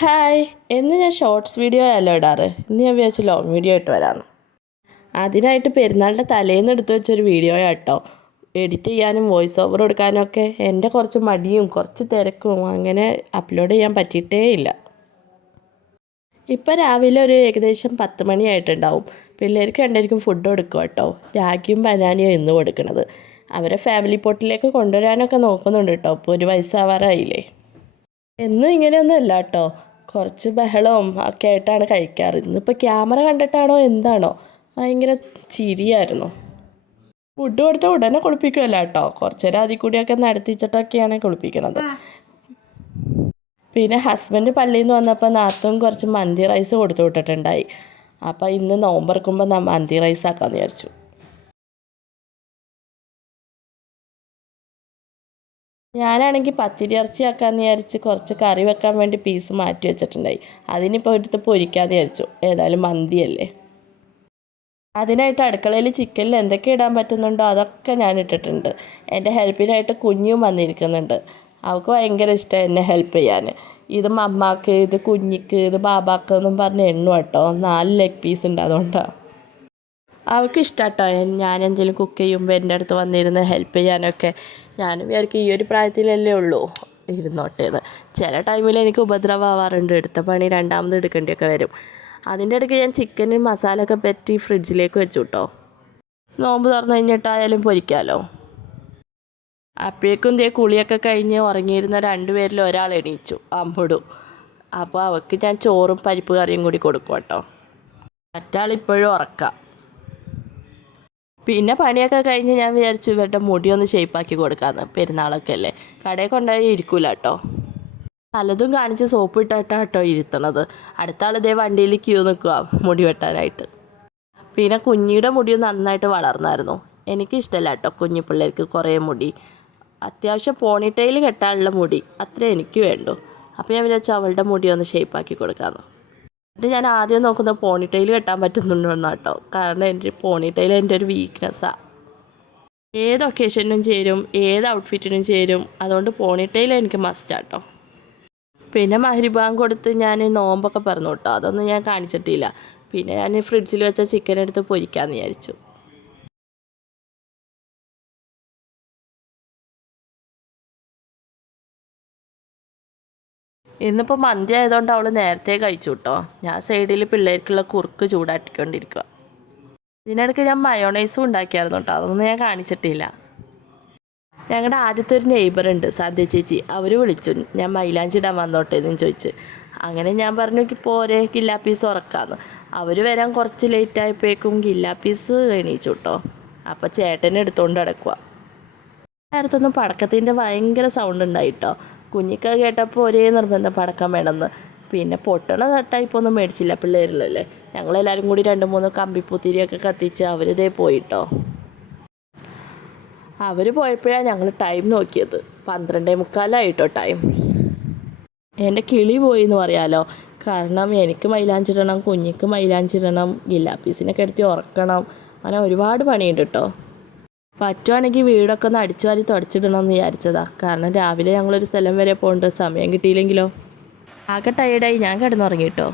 Hi എന്ന് ഞാൻ shorts video അല്ല ഇടാറ്. ഇന്ന് ഞാൻ വിചാരിച്ചു ലോങ് വീഡിയോ ഇട്ട് വരാമെന്ന് അതിനായിട്ട് പെരുന്നാളിന്റെ തലേന്ന് എടുത്തു വെച്ചൊരു വീഡിയോ കേട്ടോ എഡിറ്റ് ചെയ്യാനും വോയിസ് ഓവർ കൊടുക്കാനും ഒക്കെ എന്റെ കുറച്ച് മടിയും കുറച്ച് തിരക്കും അങ്ങനെ അപ്ലോഡ് ചെയ്യാൻ പറ്റിയിട്ടേ ഇല്ല. ഇപ്പോൾ രാവിലെ ഒരു ഏകദേശം പത്ത് മണിയായിട്ടുണ്ടാവും പിള്ളേർക്ക് രണ്ടായിരിക്കും ഫുഡ് കൊടുക്കും കേട്ടോ രാഗിയും ബനാനിയും ഇന്ന് കൊടുക്കണത്. അവരെ ഫാമിലി പോട്ടിലേക്ക് കൊണ്ടുവരാനൊക്കെ നോക്കുന്നുണ്ട് കേട്ടോ ഇപ്പോൾ ഒരു വയസ്സാവാറായില്ലേ. എന്നും ഇങ്ങനെയൊന്നും അല്ല കേട്ടോ കുറച്ച് ബഹളവും ഒക്കെ ആയിട്ടാണ് കഴിക്കാറ്. ഇന്നിപ്പോൾ ക്യാമറ കണ്ടിട്ടാണോ എന്താണോ? ഭയങ്കര ചിരിയായിരുന്നു. ഫുഡ് കൊടുത്ത ഉടനെ കുളിപ്പിക്കുമല്ല കേട്ടോ. കുറച്ച് നേരം അതിൽ കൂടിയൊക്കെ നടത്തിച്ചിട്ടൊക്കെയാണ് കുളിപ്പിക്കണത്. പിന്നെ ഹസ്ബൻഡ് പള്ളിയിൽ നിന്ന് വന്നപ്പോൾ നാത്തും കുറച്ച് മന്തി റൈസ് കൊടുത്തു വിട്ടിട്ടുണ്ടായി. അപ്പോൾ ഇന്ന് നോമ്പറക്കുമ്പോൾ ഞാൻ മന്തി റൈസ് ആക്കാമെന്ന് വിചാരിച്ചു. ഞാനാണെങ്കിൽ പത്തിരി ഇറച്ചിയാക്കാമെന്ന് വിചാരിച്ച് കുറച്ച് കറി വെക്കാൻ വേണ്ടി പീസ് മാറ്റി വെച്ചിട്ടുണ്ടായി. അതിനിപ്പോൾ എടുത്ത് പൊരിക്കാതെ വിചാരിച്ചു. ഏതായാലും മന്തിയല്ലേ. അതിനായിട്ട് അടുക്കളയിൽ ചിക്കനിൽ എന്തൊക്കെ ഇടാൻ പറ്റുന്നുണ്ടോ അതൊക്കെ ഞാൻ ഇട്ടിട്ടുണ്ട്. എന്റെ ഹെൽപ്പിനായിട്ട് കുഞ്ഞും വന്നിരിക്കുന്നുണ്ട്. അവൾക്ക് ഭയങ്കര ഇഷ്ടം എന്നെ ഹെൽപ്പ് ചെയ്യാൻ ഇത് മമ്മാക്ക് ഇത് കുഞ്ഞിക്ക് ഇത് ബാബാക്ക് എന്നും പറഞ്ഞ് എണ്ണു കേട്ടോ. നാല് ലെഗ് പീസ് ഉണ്ട് അതുകൊണ്ടാണ് അവൾക്ക് ഇഷ്ടാട്ടോ ഞാൻ എന്തെങ്കിലും കുക്ക് ചെയ്യുമ്പോൾ എന്റെ അടുത്ത് വന്നിരുന്ന് ഹെൽപ്പ് ചെയ്യാനൊക്കെ. ഞാനും വിചാരിക്കും ഈ ഒരു പ്രായത്തിലല്ലേ ഉള്ളൂ. ഇരുന്നോട്ടേന്ന് ചില ടൈമിൽ എനിക്ക് ഉപദ്രവമാവാറുണ്ട് എടുത്ത പണി രണ്ടാമത് എടുക്കേണ്ടിയൊക്കെ വരും. അതിന്റെ ഇടയ്ക്ക് ഞാൻ ചിക്കനും മസാലയൊക്കെ പറ്റി ഫ്രിഡ്ജിലേക്ക് വെച്ചു കേട്ടോ നോമ്പ് തുറന്നു കഴിഞ്ഞിട്ടായാലും പൊരിക്കാമല്ലോ അപ്പോഴേക്കും ദേ കുളിയൊക്കെ കഴിഞ്ഞ് ഉറങ്ങിയിരുന്ന രണ്ടുപേരിൽ ഒരാൾ എണീച്ചു. അമ്പുടു. അപ്പോൾ അവൾക്ക് ഞാൻ ചോറും പരിപ്പ് കറിയും കൂടി കൊടുക്കും കേട്ടോ. മറ്റാളിപ്പോഴും ഉറക്കാം. പിന്നെ പണിയൊക്കെ കഴിഞ്ഞ് ഞാൻ വിചാരിച്ചു ഇവരുടെ മുടി ഒന്ന് ഷേപ്പാക്കി കൊടുക്കാമെന്ന് പെരുന്നാളൊക്കെ അല്ലേ കടയിൽ കൊണ്ടുപോയി ഇരിക്കൂല കേട്ടോ. പലതും കാണിച്ച് സോപ്പ് ഇട്ടിട്ടാ കേട്ടോ ഇരുത്തണത്. അടുത്ത ആൾ ഇതേ വണ്ടിയിൽ ക്യൂ നിൽക്കുക മുടി വെട്ടാനായിട്ട്. പിന്നെ കുഞ്ഞിയുടെ മുടി നന്നായിട്ട് വളർന്നായിരുന്നു. എനിക്കിഷ്ടമല്ല കേട്ടോ കുഞ്ഞു പിള്ളേർക്ക് കുറേ മുടി. അത്യാവശ്യം പോണിട്ടയിൽ കെട്ടാനുള്ള മുടി. അത്രേ എനിക്ക് വേണ്ടു. അപ്പോൾ ഞാൻ വിചാരിച്ചു അവളുടെ മുടി ഒന്ന് ഷേപ്പാക്കി കൊടുക്കാമെന്ന് എന്നിട്ട് ഞാൻ ആദ്യം നോക്കുന്നത് പോണിറ്റെയിൽ കെട്ടാൻ പറ്റുന്നുണ്ടോ എന്നാ കേട്ടോ കാരണം എന്റെ പോണിറ്റെയിൽ എന്റെ ഒരു വീക്ക്നെസ്സാണ് ഏത് ഒക്കേഷനും ചേരും ഏത് ഔട്ട്ഫിറ്റിനും ചേരും. അതുകൊണ്ട് പോണിറ്റെയിൽ എനിക്ക് മസ്റ്റാട്ടോ പിന്നെ മഹരിഭാഗം കൊടുത്ത് ഞാൻ നോമ്പൊക്കെ പറഞ്ഞു കേട്ടോ അതൊന്നും ഞാൻ കാണിച്ചിട്ടില്ല. പിന്നെ ഞാൻ ഫ്രിഡ്ജിൽ വെച്ച ചിക്കൻ എടുത്ത് പൊരിക്കാമെന്ന് വിചാരിച്ചു. ഇന്നിപ്പോൾ മന്തി ആയതുകൊണ്ട് അവൾ നേരത്തെ കഴിച്ചു കേട്ടോ ഞാൻ സൈഡിൽ പിള്ളേർക്കുള്ള കുറുക്ക് ചൂടാട്ടിക്കൊണ്ടിരിക്കുക ഇതിനിടയ്ക്ക് ഞാൻ മയോണൈസും ഉണ്ടാക്കിയായിരുന്നു കേട്ടോ അതൊന്നും ഞാൻ കാണിച്ചിട്ടില്ല. ഞങ്ങളുടെ ആദ്യത്തെ ഒരു നെയ്ബർ ഉണ്ട് സദ്യ ചേച്ചി. അവർ വിളിച്ചു. ഞാൻ മൈലാഞ്ചി ഇടാൻ വന്നോട്ടെ എന്ന് ചോദിച്ച്. അങ്ങനെ ഞാൻ പറഞ്ഞു പോരെ ഗില്ലാ പീസ് ഉറക്കാന്ന്. അവർ വരാൻ കുറച്ച് ലേറ്റ് ആയപ്പോഴേക്കും ഗില്ലാ പീസ് എണീച്ചു കേട്ടോ അപ്പോൾ ചേട്ടനെ എടുത്തുകൊണ്ട് കിടക്കുക നേരത്തൊന്നും പടക്കത്തിന്റെ ഭയങ്കര സൗണ്ട് ഉണ്ടായിട്ടോ കുഞ്ഞിക്ക കേട്ടപ്പോൾ ഒരേ നിർബന്ധം പടക്കം വേണമെന്ന്. പിന്നെ പൊട്ടണ ടൈപ്പൊന്നും മേടിച്ചില്ല പിള്ളേരിലല്ലേ. ഞങ്ങളെല്ലാവരും കൂടി രണ്ട് മൂന്ന് കമ്പിപ്പൂത്തിരിയൊക്കെ കത്തിച്ച് അവരിതേ പോയിട്ടോ. അവർ പോയപ്പോഴാണ് ഞങ്ങൾ ടൈം നോക്കിയത്. പന്ത്രണ്ടേ മുക്കാലായിട്ടോ ടൈം. എന്റെ കിളി പോയി എന്ന് പറയാലോ. കാരണം എനിക്ക് മൈലാഞ്ചിടണം കുഞ്ഞിക്ക് മൈലാഞ്ചിടണം ഗില്ലാപ്പീസിനെ എടുത്ത് ഉറക്കണം. അങ്ങനെ ഒരുപാട് പണിയുണ്ട് കേട്ടോ പറ്റുവാണെങ്കിൽ വീടൊക്കെ ഒന്ന് അടിച്ചു വാരി തുടച്ചിടണം എന്ന് വിചാരിച്ചതാ. കാരണം രാവിലെ ഞങ്ങളൊരു സ്ഥലം വരെ പോകേണ്ട സമയം കിട്ടിയില്ലെങ്കിലോ? ആകെ ടയേർഡായി ഞാൻ കിടന്നുറങ്ങി കേട്ടോ